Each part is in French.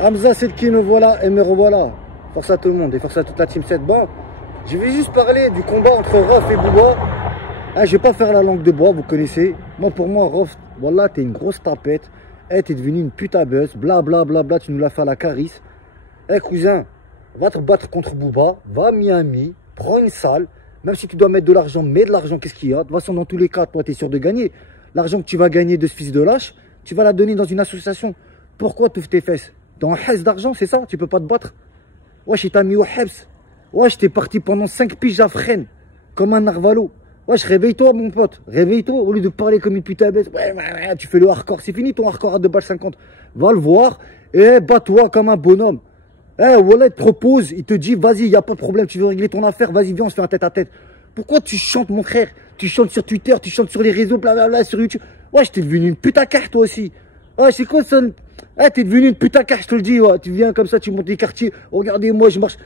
Hamza, c'est qui nous voilà et me revoilà. Force à tout le monde et force à toute la team 7. Bon, je vais juste parler du combat entre Rof et Bouba. Ah, je vais pas faire la langue de bois, vous connaissez. Moi, pour moi, Rof, voilà, t'es une grosse tapette. Eh, t'es devenu une putain buzz. Bla bla bla bla, tu nous l'as fait à la carice. Eh, cousin, va te battre contre Bouba. Va à Miami, prends une salle. Même si tu dois mettre de l'argent, mets de l'argent, qu'est-ce qu'il y a? De toute façon, dans tous les cas, toi, t'es sûr de gagner. L'argent que tu vas gagner de ce fils de lâche, tu vas la donner dans une association. Pourquoi tu ouvres tes fesses? Dans un hesse d'argent, c'est ça? Tu peux pas te battre? Wesh, il t'a mis au hebs. Wesh, t'es parti pendant 5 piges à Fresnes, comme un narvalo. Wesh, réveille-toi, mon pote. Réveille-toi, au lieu de parler comme une putain bête. Ouais, tu fais le hardcore. C'est fini ton hardcore à 2,50 balles. Va le voir et bats-toi comme un bonhomme. Eh, voilà, il te propose, il te dit, vas-y, il n'y a pas de problème, tu veux régler ton affaire, vas-y, viens, on se fait un tête-à-tête. Pourquoi tu chantes, mon frère? Tu chantes sur Twitter, tu chantes sur les réseaux, blablabla, sur YouTube. Wesh, t'es devenu une putain carte, toi aussi. Ouais, c'est quoi ça? Eh, t'es devenu une putain carte, je te le dis, ouais. Tu viens comme ça, tu montes les quartiers. Regardez-moi, je marche.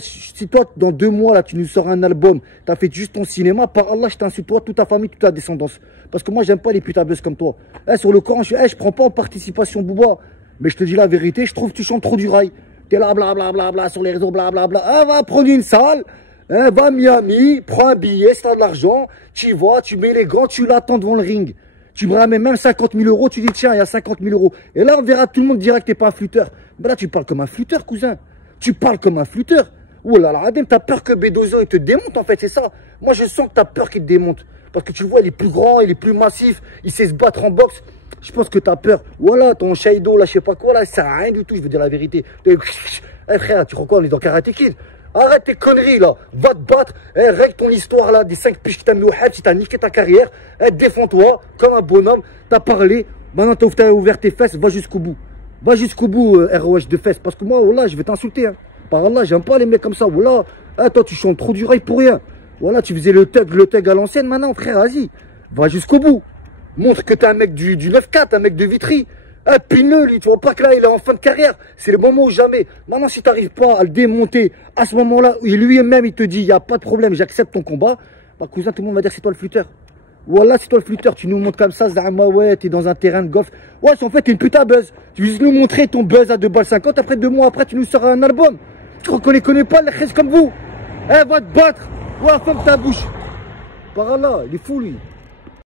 Si toi, dans 2 mois, là, tu nous sors un album, t'as fait juste ton cinéma, par Allah, je t'insulte, toi, toute ta famille, toute ta descendance. Parce que moi, j'aime pas les putains buzz comme toi. Eh, sur le Coran, je prends pas en participation, Bouba. Mais je te dis la vérité, je trouve que tu chantes trop du rail. T'es là, blablabla, sur les réseaux, blablabla. Ah, va prendre une salle, hein, va à Miami, prends un billet, si t'as de l'argent, tu y vas, tu mets les gants, tu l'attends devant le ring. Tu me ramènes même 50 000 euros, tu dis tiens, il y a 50 000 euros. Et là, on verra, tout le monde dira que t'es pas un flûteur. Mais là, tu parles comme un flûteur, cousin. Tu parles comme un flûteur. Oh là là, Adem, t'as peur que Bedozo, il te démonte, en fait, c'est ça. Moi, je sens que t'as peur qu'il te démonte. Parce que tu le vois, il est plus grand, il est plus massif, il sait se battre en boxe. Je pense que t'as peur. Voilà, ton Shaido, là, je sais pas quoi, là, ça sert à rien du tout, je veux dire la vérité. Eh, frère, tu crois quoi, on est dans Karate Kid? Arrête tes conneries, là. Va te battre. Eh, règle ton histoire, là, des 5 piges qui t'a mis au hype, si t'as niqué ta carrière. Eh, défends-toi, comme un bonhomme. T'as parlé. Maintenant, t'as ouvert tes fesses, va jusqu'au bout. Va jusqu'au bout, ROH de fesses. Parce que moi, voilà, je vais t'insulter, hein. Par Allah, j'aime pas les mecs comme ça. Voilà. Eh, toi, tu chantes trop du rail pour rien. Voilà, tu faisais le thug à l'ancienne. Maintenant, frère, vas-y. Va jusqu'au bout. Montre que t'es un mec du 9-4, un mec de Vitry. Un pineux, lui, tu vois pas que là, il est en fin de carrière. C'est le moment où jamais. Maintenant, si t'arrives pas à le démonter, à ce moment-là, lui-même, il te dit, il n'y a pas de problème, j'accepte ton combat. Bah, cousin, tout le monde va dire que c'est toi le flûteur. Voilà, c'est toi le flûteur. Tu nous montres comme ça, Zama, ouais, t'es dans un terrain de golf. Ouais, en fait, t'es une putain buzz. Tu veux juste nous montrer ton buzz à 2,50 balles. Après, 2 mois après, tu nous sors un album. Tu crois qu'on les connaît pas, les restes comme vous? Eh, va te battre. Ouais, ferme ta bouche. Par là, il est fou, lui.